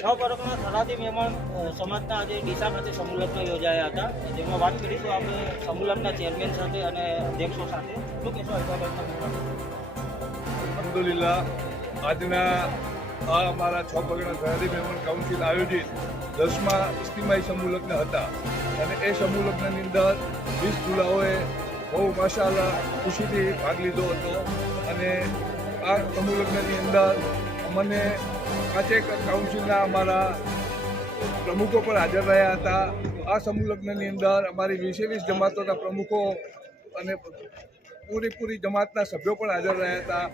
છ પરગણા થરાદી મહેમાન સમાજના આજે ડીસા ખાતે સમૂહલગ્ન યોજાયા હતા, જેમાં વાત કરીશું આપણે સમૂહલગ્નના ચેરમેન સાથે અને અધ્યક્ષો સાથે. શું કહેશો અલ્હમ્દુલિલ્લાહ, આજના આ અમારા છ પરગણા થરાદી મહેમાન કાઉન્સિલ આયોજિત 10મા ઇસ્તિમાહી સમૂહલગ્ન હતા અને એ સમૂહલગ્નની અંદર 20 દુલ્હાઓએ બહુ માશાઅલ્લાહ ખુશીથી ભાગ લીધો હતો. અને આ સમૂહલગ્નની અંદર અમને પાંચેક કાઉન્સિલના અમારા પ્રમુખો પણ હાજર રહ્યા હતા. આ સમૂહલગ્નની અંદર અમારી 20 જમાતોના પ્રમુખો અને પૂરી જમાતના સભ્યો પણ હાજર રહ્યા હતા.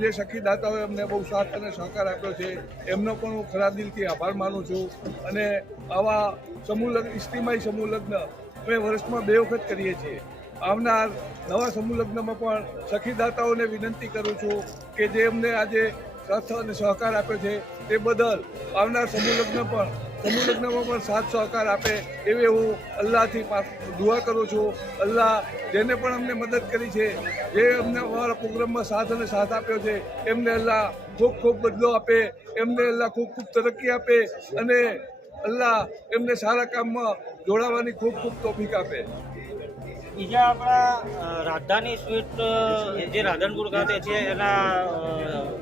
જે સખીદાતાઓએ અમને બહુ સાથ અને સહકાર આપ્યો છે એમનો પણ હું ખરા દિલથી આભાર માનું છું. અને આવા ઇસ્તિમાહી સમૂહલગ્ન અમે વર્ષમાં 2 વખત કરીએ છીએ. આવનાર નવા સમૂહલગ્નમાં પણ સખીદાતાઓને વિનંતી કરું છું કે જે અમને આજે સાથ અને સહકાર આપ્યો છે તે બદલ આવનાર સમૂહલગ્નમાં પણ સાથ સહકાર આપે એવી હું અલ્લાહથી દુઆ કરું છું. અલ્લાહ જેને પણ અમને મદદ કરી છે, જે અમને અમારા પ્રોગ્રામમાં સાથ આપ્યો છે, એમને અલ્લાહ ખૂબ બદલો આપે, એમને અલ્લાહ ખૂબ તરક્કી આપે અને અલ્લાહ એમને સારા કામમાં જોડાવાની ખૂબ તૌફીક આપે. બીજા આપણા રાજધાની સ્વીટ જે રાધનપુર ખાતે છે એના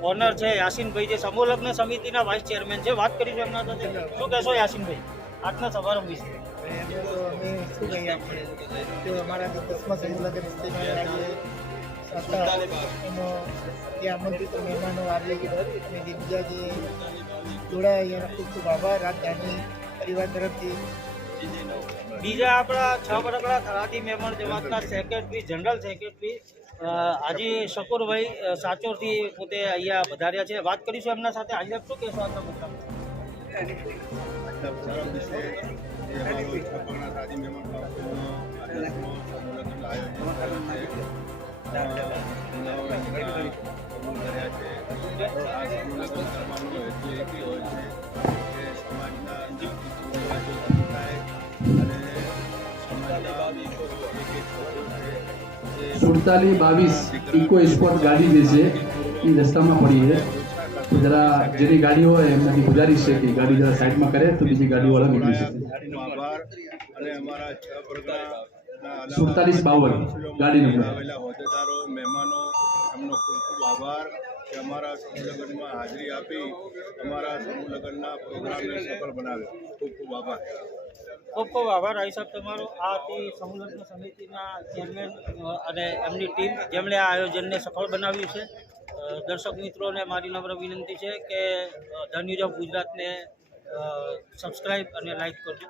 ઓનર છે યાસીનભાઈ, જે સમૂહલગ્ન સમિતિના વાઇસ ચેરમેન છે. વાત કરીશું એમના સાથે. શું કહેશો યાસીનભાઈ આજના સમારંભ વિશે? શું કહીએ આપણે તો અમારા 10મા સમૂહલગ્ન ઇસ્તિમાહી હતા એમાં ત્યાં આમંત્રિત મહેમાનો આવે અને બીજા જે જોડાયા એના ખૂબ આભાર રાજધાની પરિવાર તરફથી. બીજા આપણા છ પરગણા થરાદી મહેમાન જમાતના સેક્રેટરી, જનરલ સેક્રેટરી હાજી શકુરભાઈ સાચોરથી પોતે અહીંયા વધાર્યા છે. વાત કરીશું એમના સાથે. આજે શું કહેશો આજના પ્રોગ્રામ? સુડતાલી 22 ઇકો સ્પોર્ટ ગાડી જે છે એ રસ્તામાં પડી છે, તો જરા જેની ગાડી હોય એમનાથી ગુજારિશ છે કે ગાડી જરા સાઈડમાં કરે તો બીજી ગાડીવાળા નીકળી શકે. 4752 ગાડી નંબર. હોદ્દેદારો, મહેમાનો, એમનો ખૂબ આભાર કે અમારા સમૂહલગ્નમાં હાજરી આપી અમારા સમૂહલગ્નના પ્રોગ્રામને સફળ બનાવ્યો. ખૂબ આભાર. ખૂબ આભાર ભાઈ સાહેબ તમારો. આ હતી સમૂહલગ્ન સમિતિના ચેરમેન અને એમની ટીમ, જેમણે આ આયોજનને સફળ બનાવ્યું છે. દર્શક મિત્રોને મારી નમ્ર વિનંતી છે કે ધ ન્યૂઝ ઓફ ગુજરાતને સબસ્ક્રાઈબ અને લાઈક કરજો.